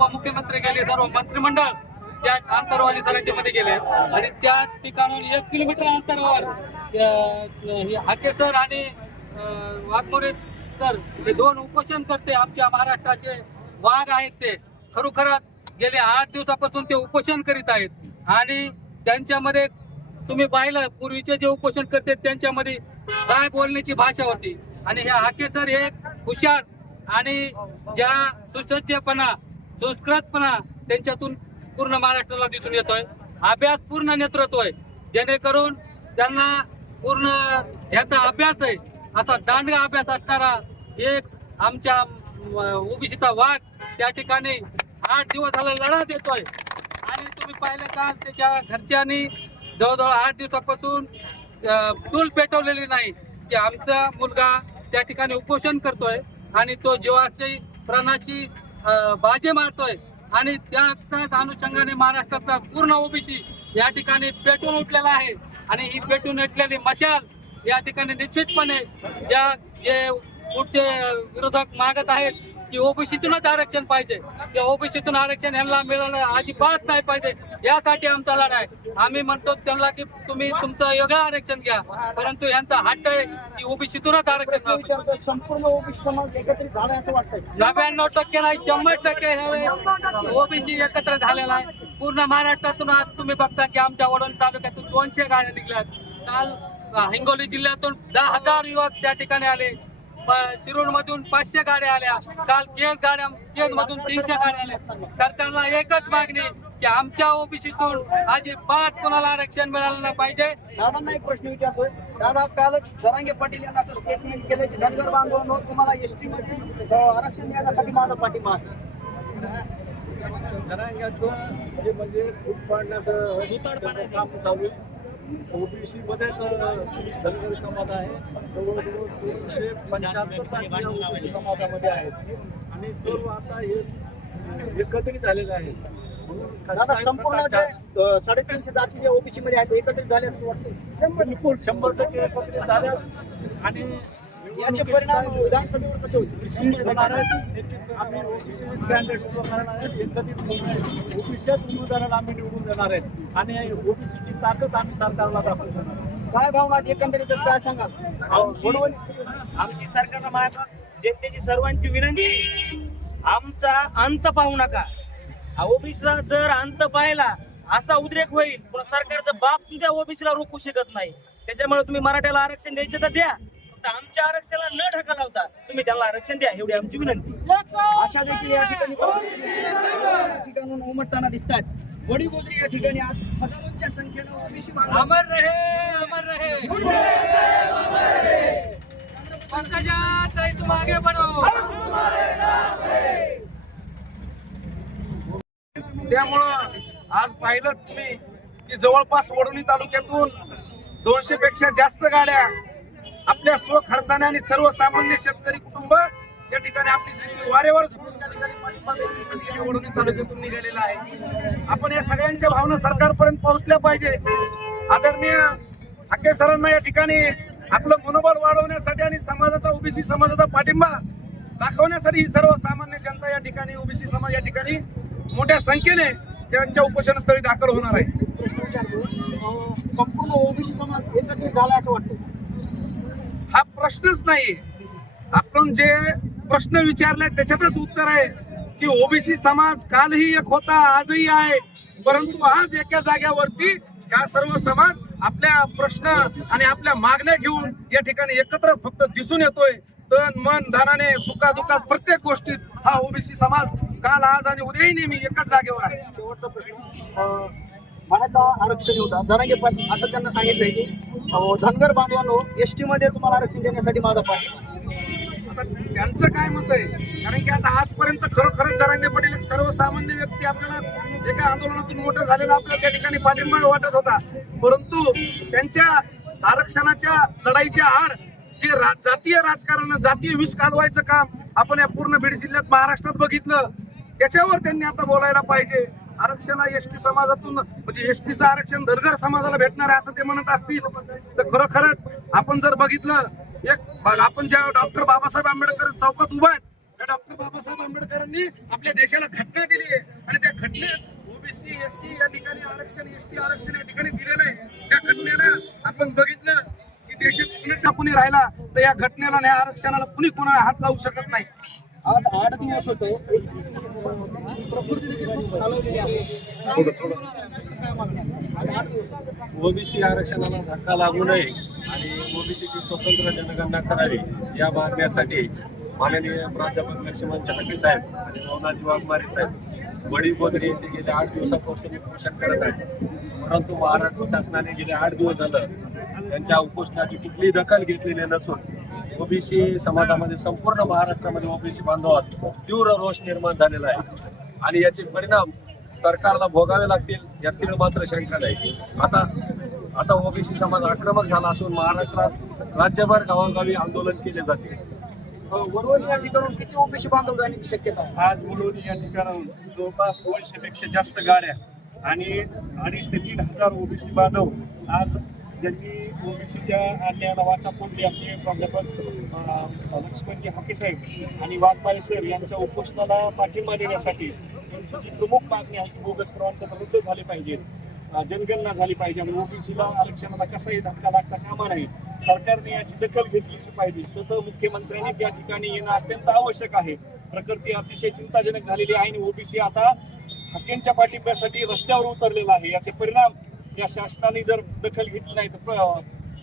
उपमुख्यमंत्री गेले सर्व मंत्रिमंडळ त्या आंतरवाली समितीमध्ये गेले. आणि त्या ठिकाणून एक किलोमीटर अंतरावर हे हाके सर आणि वाघमोरे सर हे दोन उपोषण करते. आमच्या महाराष्ट्राचे वाघ आहेत ते. खरोखरच गेले आठ दिवसापासून ते उपोषण करीत आहेत. आणि त्यांच्यामध्ये तुम्ही पाहिलं पूर्वीचे जे उपोषण करते त्यांच्यामध्ये काय बोलण्याची भाषा होती. आणि हे हाके सर हे हुशार आणि ज्या सुसज्जपणा संस्कृतपणा त्यांच्यातून पूर्ण महाराष्ट्राला दिसून येतोय. अभ्यास पूर्ण नेतृत्व आहे. जेणेकरून त्यांना पूर्ण ह्याचा अभ्यास आहे. असा दांडगा अभ्यास असणारा एक आमच्या ओबीसीचा वाघ त्या ठिकाणी आठ दिवस झाला लढा देतोय. आणि तुम्ही पाहिलं का त्याच्या घरच्यांनी जवळजवळ आठ दिवसापासून चूल पेटवलेली नाही. की आमचा मुलगा त्या ठिकाणी उपोषण करतोय आणि तो जीवाची प्राणाशी बाजी मारतोय. आणि त्याच्याच अनुषंगाने महाराष्ट्राचा पूर्ण ओबीसी या ठिकाणी पेटून उठलेला आहे. आणि ही पेटून उठलेली मशाल या ठिकाणी निश्चितपणे या जे पुढचे विरोधक मागत आहेत की ओबीसीतूनच आरक्षण पाहिजे. त्या ओबीसीतून आरक्षण यांना मिळणं अजिबात नाही पाहिजे. यासाठी आमचा लढा आहे. आम्ही म्हणतो त्यांना की तुम्ही तुमचं वेगळं आरक्षण घ्या. परंतु यांचा हट्ट आहे की ओबीसीतूनच आरक्षण संपूर्ण ओबीसी समाज एकत्रित झाला असं वाटतंय. नव्याण्णव टक्के नाही शंभर टक्के ओबीसी एकत्र झालेला आहे. पूर्ण महाराष्ट्रातून आज तुम्ही बघता की आमच्या वडोद तालुक्यातून दोनशे गाड्या निघल्यात. काल हिंगोली जिल्ह्यातून दहा हजार युवक त्या ठिकाणी आले. शिरूर मधून पाचशे गाड्या आल्या. काल केज गाड्या केज मधून तीनशे गाड्या आल्या. सरकारला एकच मागणी की आमच्या ओबीसीतून अजिबात कोणाला आरक्षण मिळालं नाही पाहिजे. दादांना एक प्रश्न विचारतोय. दादा कालच जरांगे पाटील यांना असं स्टेटमेंट केलं की धनगर बांधवांनो तुम्हाला एसटी मध्ये अं, आरक्षण देण्यासाठी माझा पाठिंबा आहे. जनांग्याचं हे म्हणजे फूट पाडण्याचं. काम चालू आहे. ओबीसी मध्येच धनगर समाज आहे. जवळजवळ दोनशे पंच्याहत्तर टक्के ओबीसी समाजामध्ये आहेत. आणि सर्व आता हे एकत्रित झालेले दादा काही संपूर्ण जे साडेतीनशे जाती जे ओबीसी मध्ये आहेत एकत्रित झाले असं वाटतं शंभर टक्के एकत्रित झाल्या आणि याचे परिणाम विधानसभेवर कसे होतील? ओबीसी आहेत आम्ही ओबीसीच कॅन्डिडेट उभं करणार आहेत एकत्रित ओबीसीच उमेदवाराला आम्ही निवडून देणार आहेत. आणि ओबीसीची ताकद आम्ही सरकारला दाखवणार आहोत काय भावना एकंदरीतच काय सांगाल? आमची सरकारला माझ्या जनतेची सर्वांची विनंती आमचा अंत पाहू नका. ओबीसीला जर अंत पाहिला असा उद्रेक होईल. पण सरकारचं बाप सुद्धा ओबीसीला रोखू शकत नाही. त्याच्यामुळे तुम्ही मराठ्याला आरक्षण द्यायचं तर द्या. फक्त आमच्या आरक्षणाला न ढका लावता तुम्ही त्यांना आरक्षण द्या. एवढी आमची विनंती आशा देखील या ठिकाणी उमटताना दिसतात वडी गोद्री या ठिकाणी आज हजारोंच्या संख्येनं ओबीसी अमर रहे अमर रहे। पंकजा ताई तुम आगे बढ़ो त्यामुळं आज पाहिलं तुम्ही की जवळपास वडोली तालुक्यातून दोनशे पेक्षा जास्त गाड्या आपल्या स्वखर्चाने आणि सर्वसामान्य शेतकरी कुटुंब या ठिकाणी आपली शेती वारेवर सोडून त्या ठिकाणी पाठिंबा देण्यासाठी या वडोली तालुक्यातून निघालेला आहे. आपण या सगळ्यांच्या भावना सरकारपर्यंत पोहोचल्या पाहिजे. आदरणीय हाके सरांना या ठिकाणी आपलं मनोबल वाढवण्यासाठी आणि समाजाचा ओबीसी समाजाचा पाठिंबा दाखवण्यासाठी ही सर्वसामान्य जनता या ठिकाणी ओबीसी समाज या ठिकाणी मोठ्या संख्येने त्यांच्या उपोषणस्थळी दाखल होणार आहे. संपूर्ण ओबीसी समाज एकत्रित झाला असं वाटतं हा प्रश्नच नाही. आपण जे प्रश्न विचारलाय त्याच्यातच उत्तर आहे की ओबीसी समाज कालही एक होता आजही आहे. परंतु आज एका जाग्यावरती हा सर्व समाज आपल्या प्रश्न आणि आपल्या मागण्या घेऊन या ठिकाणी एकत्र फक्त दिसून येतोय. तन मन धनाने सुखादुखात प्रत्येक गोष्टीत हा ओबीसी समाज काल आज आणि उद्याही नेहमी एकाच जागेवर आहे. शेवटचा प्रश्न. मराठा आरक्षण होता जनागे पाटील असं त्यांना सांगितलंय की धनगर बांधवांनो एसटी मध्ये तुम्हाला आरक्षण देण्यासाठी माझा पाठ आता त्यांचं काय मत आहे? कारण की आता आजपर्यंत खरोखरच जरांगे पटेल एक सर्वसामान्य व्यक्ती आपल्याला एका आंदोलनातून मोठं झालेला आपल्याला त्या ठिकाणी पाठिंबा वाटत होता. परंतु त्यांच्या आरक्षणाच्या लढाईच्या आड जे रा- जातीय राजकारण जातीय विष कालवायचं काम आपण या पूर्ण बीड जिल्ह्यात महाराष्ट्रात बघितलं त्याच्यावर त्यांनी आता बोलायला पाहिजे. आरक्षण एस टी समाजातून म्हणजे एसटीचं आरक्षण धरगर समाजाला भेटणार आहे असं ते म्हणत असतील. तर खरोखरच आपण जर बघितलं एक आपण ज्या डॉक्टर बाबासाहेब आंबेडकर चौकात उभा आहेत डॉक्टर बाबासाहेब आंबेडकरांनी आपल्या देशाला घटना दिली आहे. आणि त्या घटनेत ओबीसी एस सी या ठिकाणी आरक्षण एस टी आरक्षण या ठिकाणी दिलेलं आहे. त्या घटनेला आपण बघितलं की देशात कुणीचा कुणी राहिला तर या घटनेला आणि या आरक्षणाला कुणी कोणाला हात लावू शकत नाही. आज आठ दिवस होते प्रकृती देखील ओबीसी आरक्षणाला धक्का लागू नये. आणि ओबीसीची स्वतंत्र जनगणना करावी या मागण्यासाठी माननीय प्राध्यापक लक्ष्मण जहांगीर साहेब आणि नवनाथजी वाघमारे साहेब वडील वगैरे येथे गेल्या आठ दिवसापासून उपोषण करत आहेत. परंतु महाराष्ट्र शासनाने गेले आठ दिवस झालं त्यांच्या उपोषणाची कुठलीही दखल घेतलेली नसून ओबीसी समाजामध्ये संपूर्ण महाराष्ट्रामध्ये ओबीसी बांधवात तीव्र रोष निर्माण झालेला आहे. आणि याचे परिणाम सरकारला भोगावे लागतील यातील मात्र शंका नाही. आता आता ओबीसी समाज आक्रमक झाला असून महाराष्ट्रात राज्यभर गावोगावी आंदोलन केले जाते. वडवणी या ठिकाणून किती ओबीसी बांधव शक्यता आहे? आज या ठिकाणाहून जवळपास दोनशे पेक्षा जास्त गाड्या आणि अडीच ते तीन हजार ओबीसी बांधव आज ज्यांनी ओबीसीच्या अन्यायाला वाचा फोडली असे प्राध्यापक अं, लक्ष्मणजी हाके साहेब आणि वाघमारे सर यांच्या उपोषणाला पाठिंबा देण्यासाठी त्यांची जी प्रमुख मागणी आहे की बोगस प्रमाणपत्र रद्द झाले पाहिजेत जनगणना झाली पाहिजे आणि ओबीसीला आरक्षणाला कसाही धक्का लागता कामा नाही सरकारने याची दखल घेतलीच पाहिजे. स्वतः मुख्यमंत्र्यांनी त्या ठिकाणी येणं अत्यंत आवश्यक आहे. प्रकृती अतिशय चिंताजनक झालेली आहे आणि ओबीसी आता हक्कींच्या पाठिंब्यासाठी रस्त्यावर उतरलेला आहे. याचे परिणाम या शासनाने जर दखल घेतली नाही तर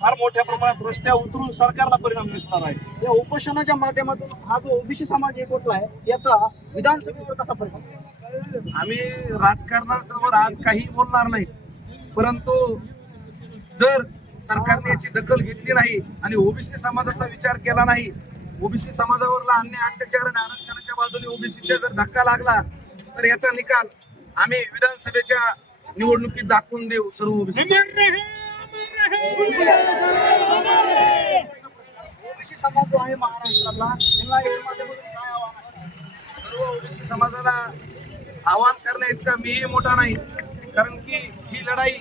फार मोठ्या प्रमाणात रस्त्यावर उतरून सरकारला परिणाम दिसणार आहे. या उपोषणाच्या माध्यमातून हा जो ओबीसी समाज एकवटला आहे याचा विधानसभेवर कसा परिणाम? आम्ही राजकारणावर आज काही बोलणार नाही. परंतु जर सरकारने याची दखल घेतली नाही आणि ओबीसी समाजाचा विचार केला नाही ओबीसी समाजावरला अन्याय अत्याचार आणि आरक्षणाच्या बाजूने ओबीसीच्या जर धक्का लागला तर याचा निकाल आम्ही विधानसभेच्या निवडणुकीत दाखवून देऊ सर्व ओबीसी ओबीसी समाज जो आहे आहे? सर्व ओबीसी समाजाला आवाहन करण्या इतका मीही मोठा नाही. कारण की ही लढाई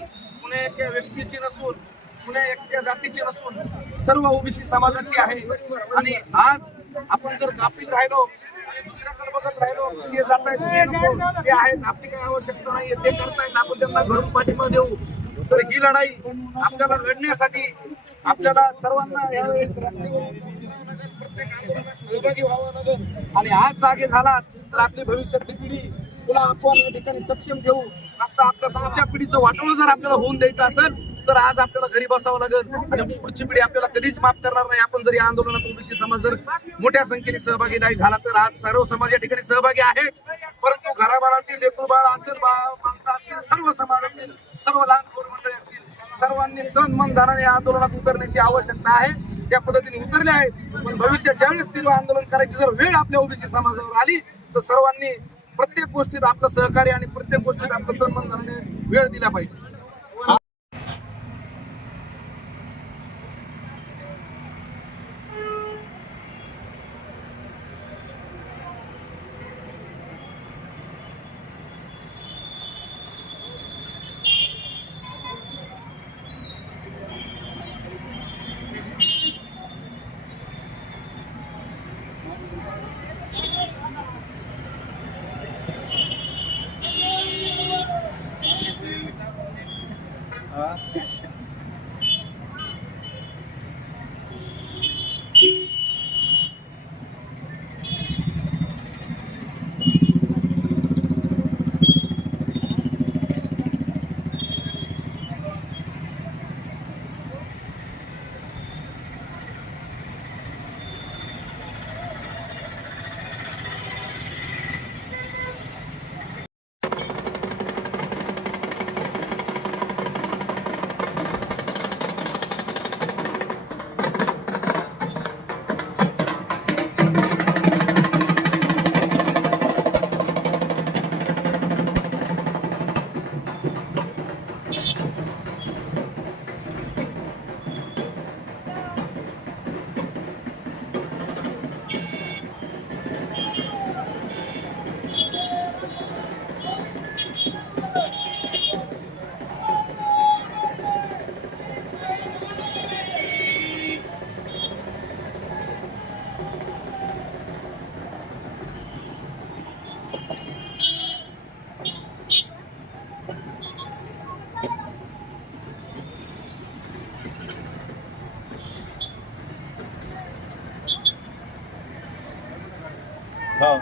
कुण्या एका व्यक्तीची नसून कुण्या एकट्या जातीची नसून सर्व ओबीसी समाजाची आहे. आणि आज आपण जर गाफील राहिलो आणि दुसऱ्याकडे बघत राहिलो की ते जात आहेत ते नको ते आहेत आपली काही आवश्यकता नाहीये ते करतायत आपण त्यांना घरून पाठिंबा देऊ. तर ही लढाई आपल्याला लढण्यासाठी आपल्याला सर्वांना यावेळेस रस्त्यावर उतरावं लागेल प्रत्येक आंदोलनात सहभागी व्हावं लागेल. आणि आज जागे झाला तर आपली भविष्यातली पिढी तुला आपण या ठिकाणी सक्षम घेऊ. असता आपल्या पुढच्या पिढीचं वाटोळ जर आपल्याला होऊन द्यायचं असेल तर आज आपल्याला घरी बसावं लागेल. आणि पुढची पिढी आपल्याला कधीच माफ करणार नाही. आपण जर या आंदोलनात ओबीसी समाज जर मोठ्या संख्येने सहभागी नाही झाला तर आज सर्व समाज या ठिकाणी सहभागी आहेच. परंतु घराबारातील लेकरू बाळ असेल बा माणसं असतील सर्व समाजातील सर्व लहान थोर मंडळी असतील सर्वांनी तन मन धनाने या आंदोलनात उतरण्याची आवश्यकता आहे. त्या पद्धतीने उतरले आहेत. पण भविष्यात ज्यावेळेस तीव्र आंदोलन करायची जर वेळ आपल्या ओबीसी समाजावर आली तर सर्वांनी प्रत्येक गोष्टीत आपलं सहकार्य आणि प्रत्येक गोष्टीत आपलं तन मन धनाने वेळ दिला पाहिजे. không